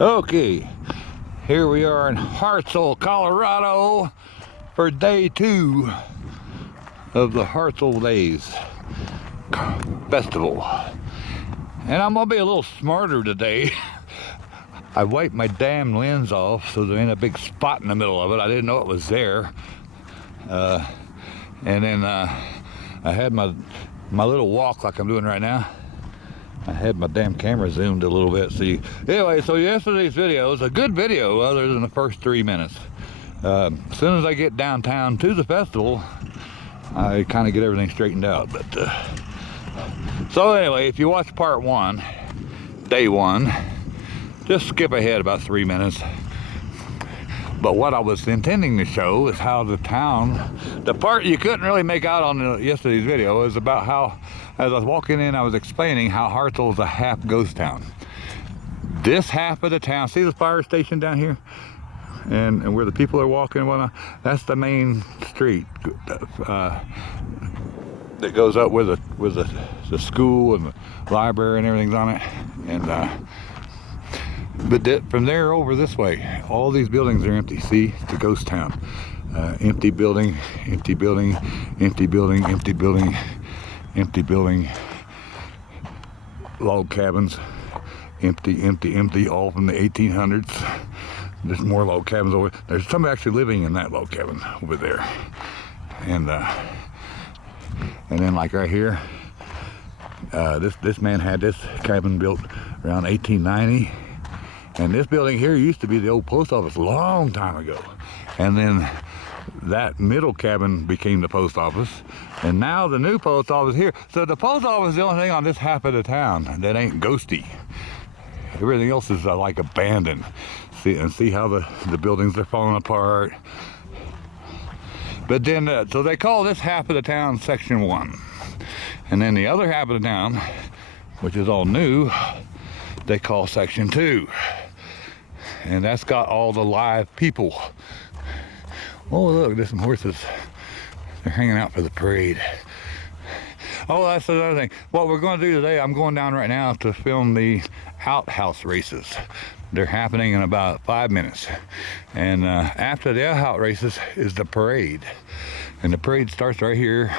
Okay, here we are in Hartsel, Colorado for day 2 of the Hartsel Days Festival. And I'm gonna be a little smarter today. I wiped my damn lens off, so there ain't a big spot in the middle of it. I didn't know it was there. And then I had my little walk like I'm doing right now. I had my damn camera zoomed a little bit. See, anyway, so yesterday's video was a good video other than the first 3 minutes. As soon as I get downtown to the festival, I kind of get everything straightened out. But so anyway, if you watch part 1, day 1, just skip ahead about 3 minutes. But what I was intending to show is how the town, the part you couldn't really make out on yesterday's video, is about how, as I was walking in, I was explaining how Hartsel is a half ghost town. This half of the town, see the fire station down here? And where the people are walking and whatnot, that's the main street that goes up with the school and the library and everything's on it. And but from there over this way, all these buildings are empty. See, it's a ghost town. Empty building, empty building, empty building, empty building, empty building. Log cabins, empty, empty, empty, all from the 1800s. There's more log cabins over. There's somebody actually living in that log cabin over there. And then like right here, this man had this cabin built around 1890. And this building here used to be the old post office a long time ago. And then that middle cabin became the post office. And now the new post office here. So the post office is the only thing on this half of the town that ain't ghosty. Everything else is like abandoned. See how the buildings are falling apart. But then, so they call this half of the town Section 1. And then the other half of the town, which is all new, they call Section 2. And that's got all the live people. Oh look, there's some horses. They're hanging out for the parade. Oh, that's another thing. What we're going to do today, I'm going down right now to film the outhouse races. They're happening in about 5 minutes. And after the outhouse races is the parade. And the parade starts right here,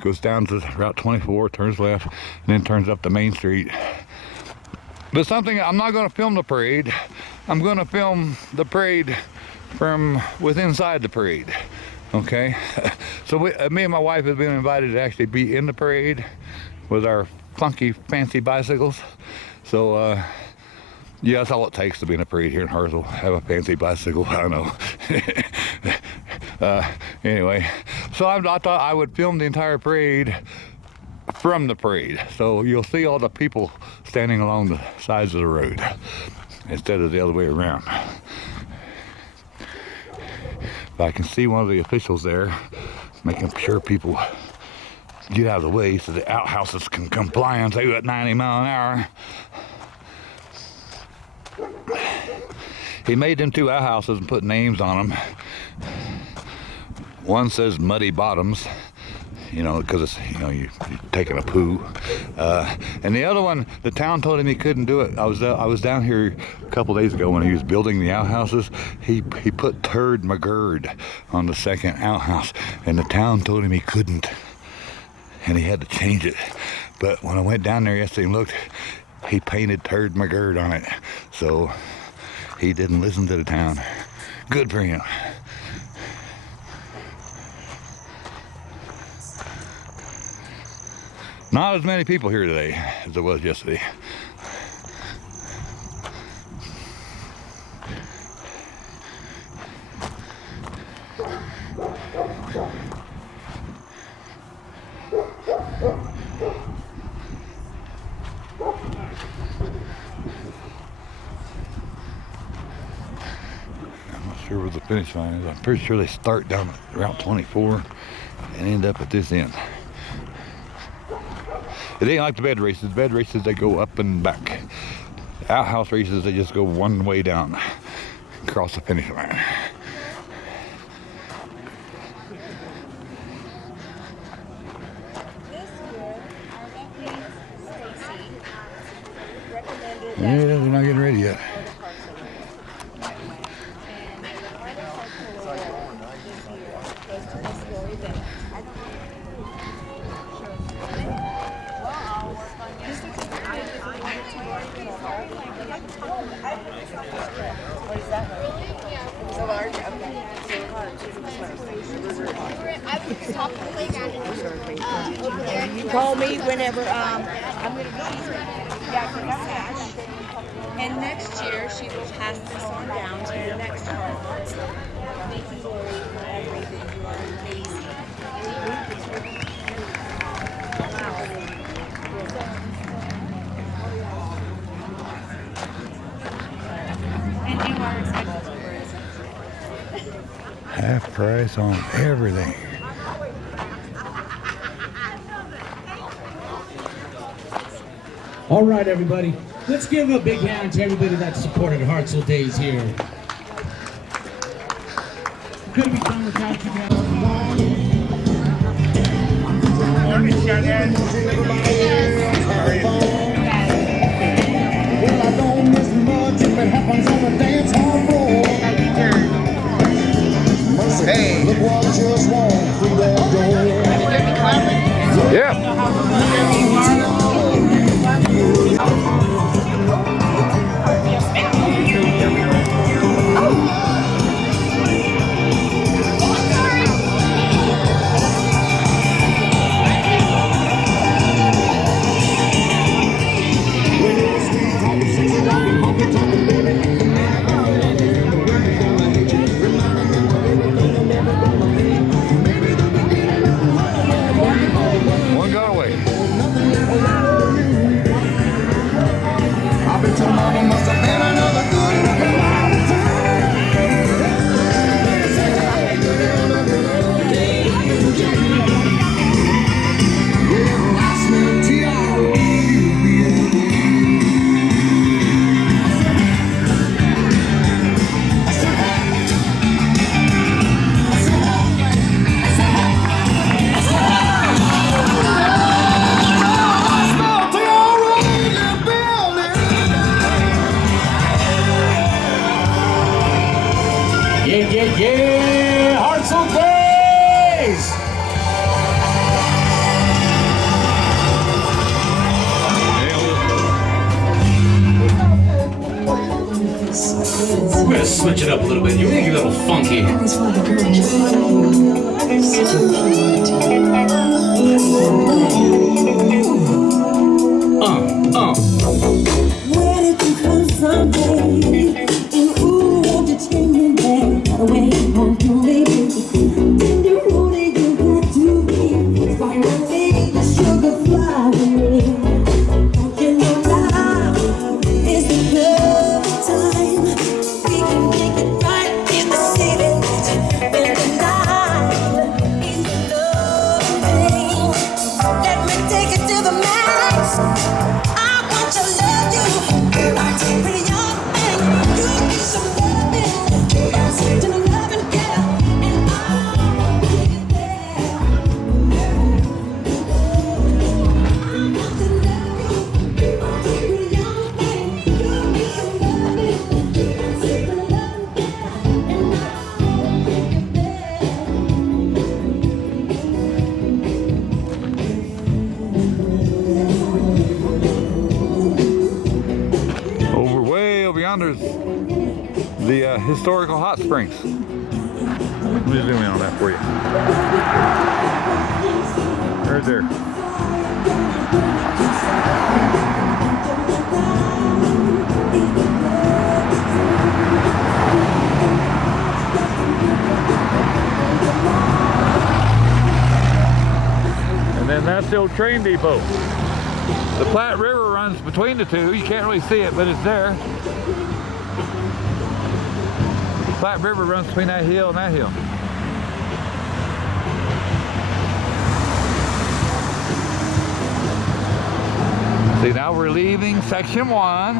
goes down to Route 24, turns left, and then turns up the main street. But something, I'm not going to film the parade. I'm going to film the parade from inside the parade. Okay? So me and my wife have been invited to actually be in the parade with our funky, fancy bicycles. So, yeah, that's all it takes to be in a parade here in Hartsel. Have a fancy bicycle, I don't know. Anyway, so I thought I would film the entire parade from the parade. So you'll see all the people standing along the sides of the road instead of the other way around. But I can see one of the officials there making sure people get out of the way so the outhouses can come flying through at 90 miles an hour. He made them 2 outhouses and put names on them. One says Muddy Bottoms, you know, because it's, you know, you're taking a poo. And the other one, the town told him he couldn't do it. I was down here a couple days ago when he was building the outhouses. He put Turd McGurd on the second outhouse, and the town told him he couldn't, and he had to change it. But when I went down there yesterday and looked, he painted Turd McGurd on it. So he didn't listen to the town. Good for him. Not as many people here today as there was yesterday. I'm not sure where the finish line is. I'm pretty sure they start down Route 24 and end up at this end. It ain't like the bed races. Bed races, they go up and back. Outhouse races, they just go one way down, across the finish line. Yeah, they're not getting ready yet. What is that? It's a large. Okay. You call me whenever. I'm gonna go. Yeah, for cash. And next year she will pass this on down to the next one. Thank you, Lori, for everything. You are amazing. And you are expected to wear it. Half price on everything. All right, everybody. Let's give a big hand to everybody that supported Hartsel Days here. Couldn't be done without you guys. Well, I don't miss much if it happens on the dance hall floor. Hey, look what just walked through that door. Yeah. One got away. I bet your mama must have been another good looking liar. Yeah, I smell Yeah, Hartsel Days! We're gonna switch it up a little bit. You're gonna get a little funky. Where did you come from, baby? And ooh, won't you take me back away home to baby? Tender road you got to be. Finally, the sugar fly with me. Don't you know now is the perfect time? We can make it right in the city. In the night is the love thing. Let me take it to the max. I want to love you. Pretty young thing. You give me some loving. To the loving girl. And I'll take it there. I want to love you. Pretty young thing. You give me some loving. To the loving girl. And I'll take it Way over yonder is the historical hot springs. Let me zoom in on that for you. Right there. And then that's the old train depot. The Platte River runs between the two. You can't really see it, but it's there. Platte River runs between that hill and that hill. See, now we're leaving section 1,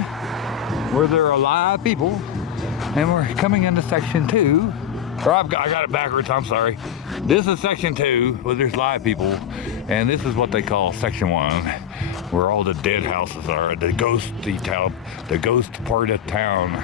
where there are live people, and we're coming into section 2. Or I got it backwards, I'm sorry. This is section 2, where there's live people, and this is what they call section 1, where all the dead houses are, the ghosty town, the ghost part of town.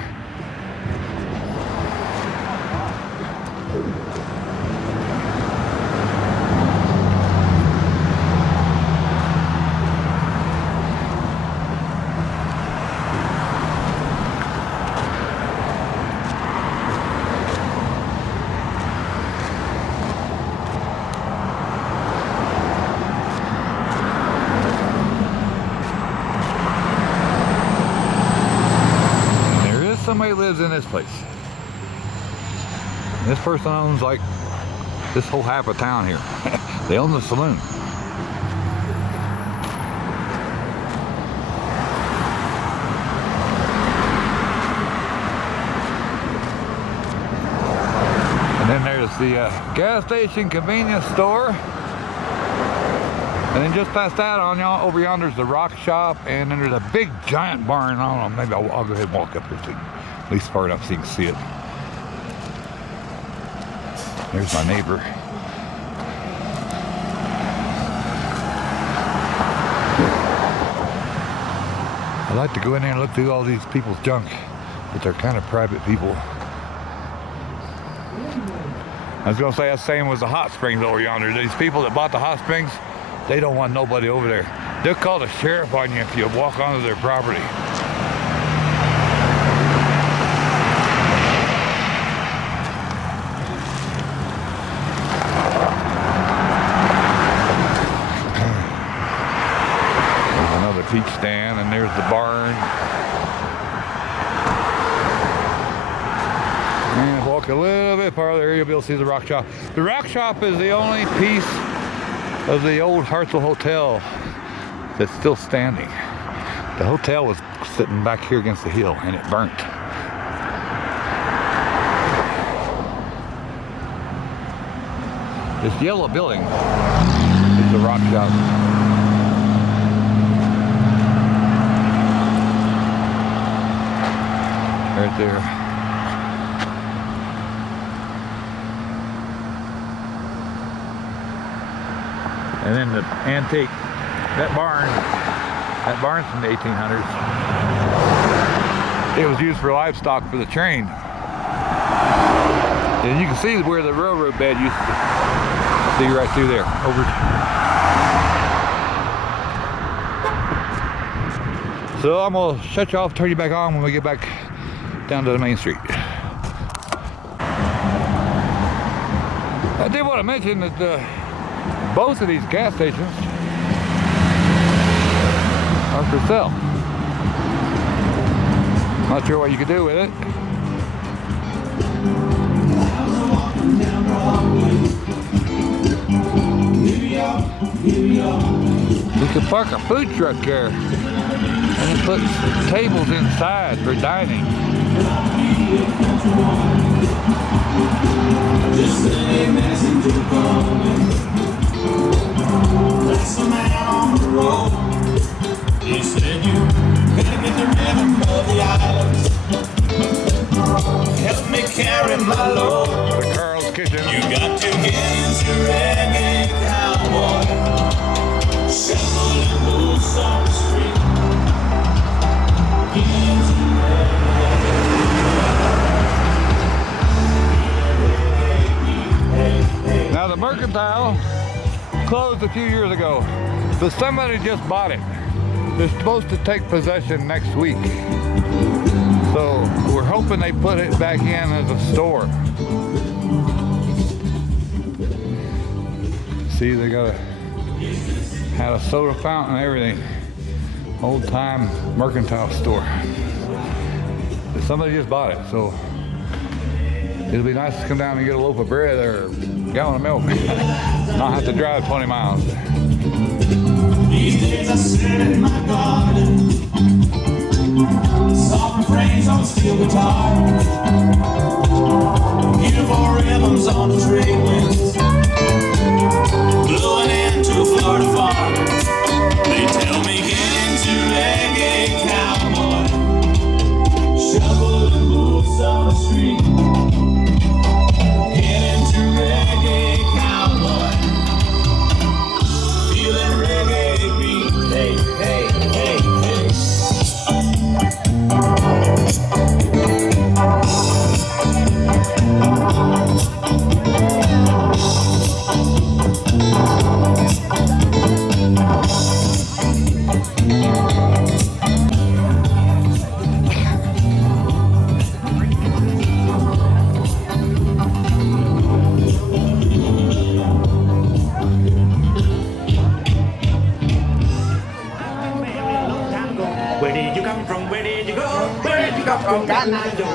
somebody lives in this place. And this person owns like this whole half of town here. They own the saloon. And then there's the gas station, convenience store. And then just past that, on y'all over yonder is the rock shop, and then there's a big giant barn. I don't know, maybe I'll go ahead and walk up here too, at least far enough so you can see it. There's my neighbor. I like to go in there and look through all these people's junk, but they're kind of private people. I was gonna say that's the same as the hot springs over yonder. These people that bought the hot springs, they don't want nobody over there. They'll call the sheriff on you if you walk onto their property. There's another peach stand, and there's the barn. And walk a little bit farther, you'll be able to see the rock shop. The rock shop is the only piece of the old Hartsel Hotel that's still standing. The hotel was sitting back here against the hill and it burnt. This yellow building is the rock shop. Right there. And then the antique, that barn's from the 1800s. It was used for livestock for the train. And you can see where the railroad bed used to be right through there. So I'm gonna shut you off, turn you back on when we get back down to the main street. I did want to mention that both of these gas stations are for sale. Not sure what you could do with it. We could park a food truck there and put tables inside for dining. Just a messenger calling. That's the man on the road. He said you gotta get the rhythm of the islands. Help me carry my load. The Carl's Kitchen. You got to get into reggae, cowboy. Shuffle and boots on the street. Get into reggae. Now the Mercantile closed a few years ago, but somebody just bought it. They're supposed to take possession next week. So we're hoping they put it back in as a store. See, they had a soda fountain and everything. Old time Mercantile store. But somebody just bought it, so it'll be nice to come down and get a loaf of bread or a gallon of milk. Not have to drive 20 miles. These days I sit in my garden, soft refrains on steel guitar, beautiful rhythms on the trade winds, blowing into a Florida farm. They tell me get into reggae, cowboy, shovel and moves on the street. Get into reggae, cowboy, feeling reggae beat. Hey, hey, hey, hey. come from Ghana, yo.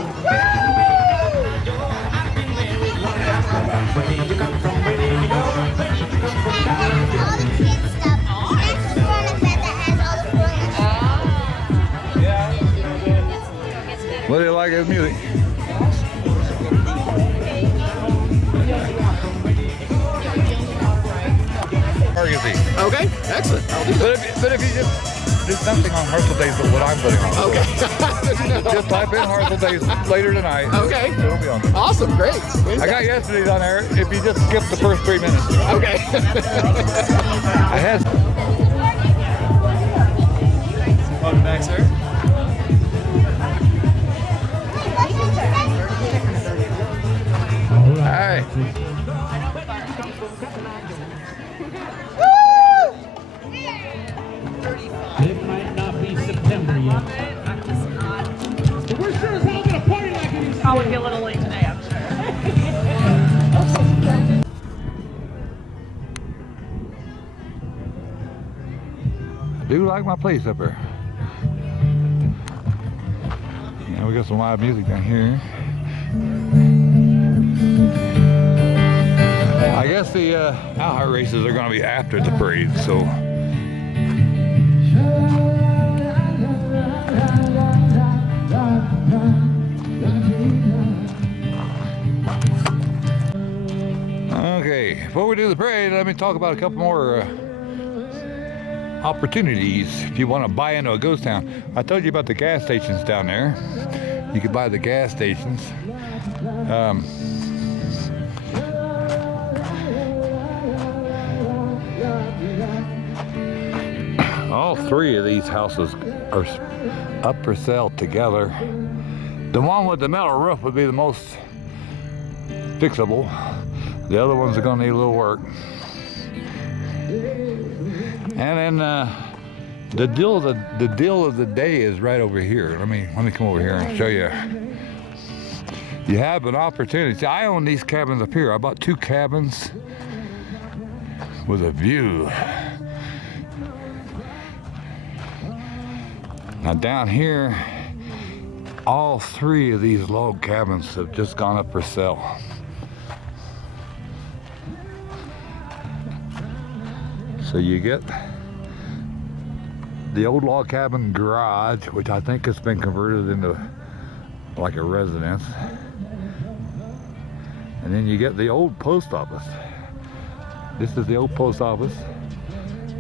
Where did you come from? Where did you go? Where did you come from Ghana, yo? All the kids stuff. It's the one that has all the fun. What do you like his music? Okay, excellent. But if you just do something on Hartsel Days but what I'm putting on. Okay. Just type in Hartsel Days later tonight. Okay. It'll be on there. Awesome, great. I got yesterday's on there if you just skip the first 3 minutes. Okay. I had. Welcome back, sir. All right. It might not be September yet. But we're sure as hell gonna party like it is. Oh, it'll be a little late today, I'm sure. I do like my place up here. Yeah, we got some live music down here. I guess the out races are going to be after the parade, so. Okay, before we do the parade, let me talk about a couple more opportunities if you want to buy into a ghost town. I told you about the gas stations down there. You could buy the gas stations. All three of these houses are up for sale together. The one with the metal roof would be the most fixable. The other ones are going to need a little work. And then the deal of the day is right over here. Let me come over here and show you. You have an opportunity. See, I own these cabins up here. I bought 2 cabins with a view. Now down here, all 3 of these log cabins have just gone up for sale. So you get the old log cabin garage, which I think has been converted into like a residence. And then you get the old post office. This is the old post office.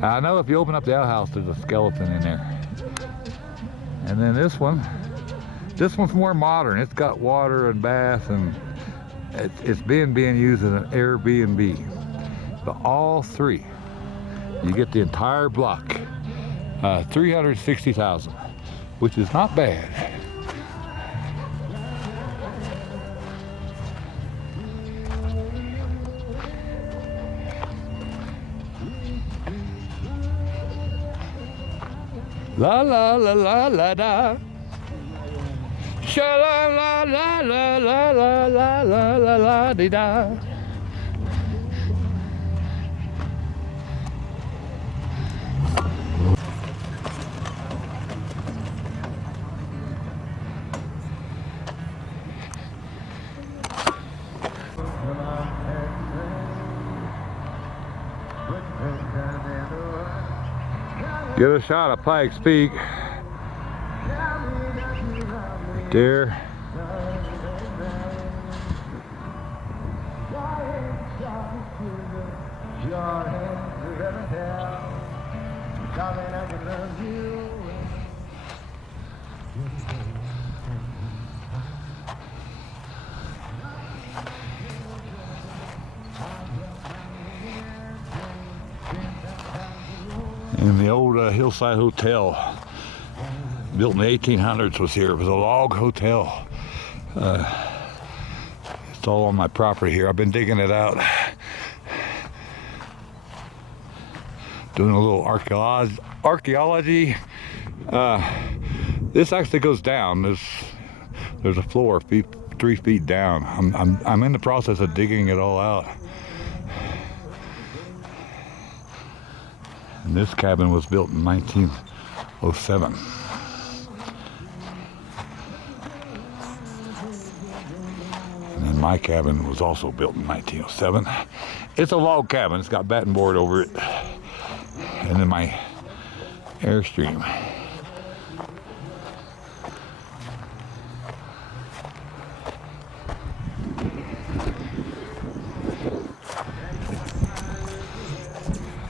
I know if you open up the outhouse, there's a skeleton in there. And then this one's more modern. It's got water and bath, and it's being used as an Airbnb. But all 3, you get the entire block, $360,000, which is not bad. La la la la la da. Sha la la la la la la la la la la di da. Get a shot of Pikes Peak. Right there. And the old Hillside Hotel, built in the 1800s, was here. It was a log hotel. It's all on my property here. I've been digging it out, doing a little archaeology. This actually goes down. There's a floor 3 feet down. I'm in the process of digging it all out. And this cabin was built in 1907. My cabin was also built in 1907. It's a log cabin. It's got batting board over it. And then my Airstream.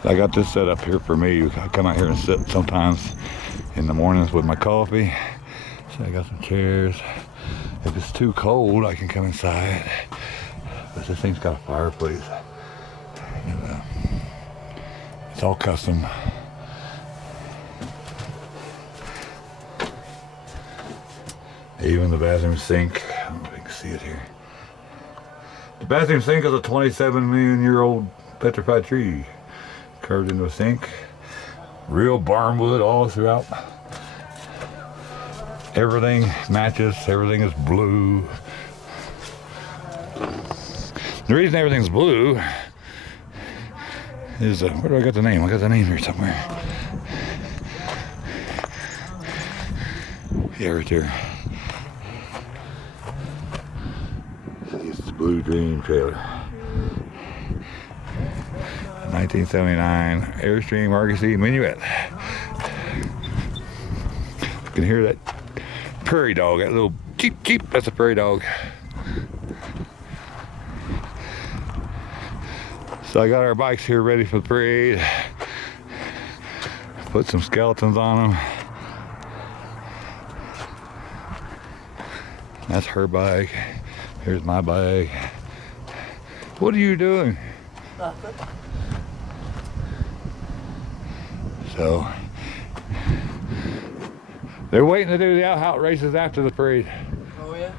I got this set up here for me. I come out here and sit sometimes in the mornings with my coffee. So I got some chairs. If it's too cold, I can come inside. But this thing's got a fireplace. And, it's all custom. Even the bathroom sink. I don't know if you can see it here. The bathroom sink is a 27 million year old petrified tree. Curved into a sink. Real barnwood all throughout. Everything matches. Everything is blue. The reason everything's blue is, where do I got the name? I got the name here somewhere. Yeah, right there. It's the Blue Dream trailer. 1979 Airstream Argosy Minuet. You can hear that prairie dog, that little cheep cheep, that's a prairie dog. So I got our bikes here ready for the parade. Put some skeletons on them. That's her bike. Here's my bike. What are you doing? Nothing. So they're waiting to do the out races after the parade. Oh yeah?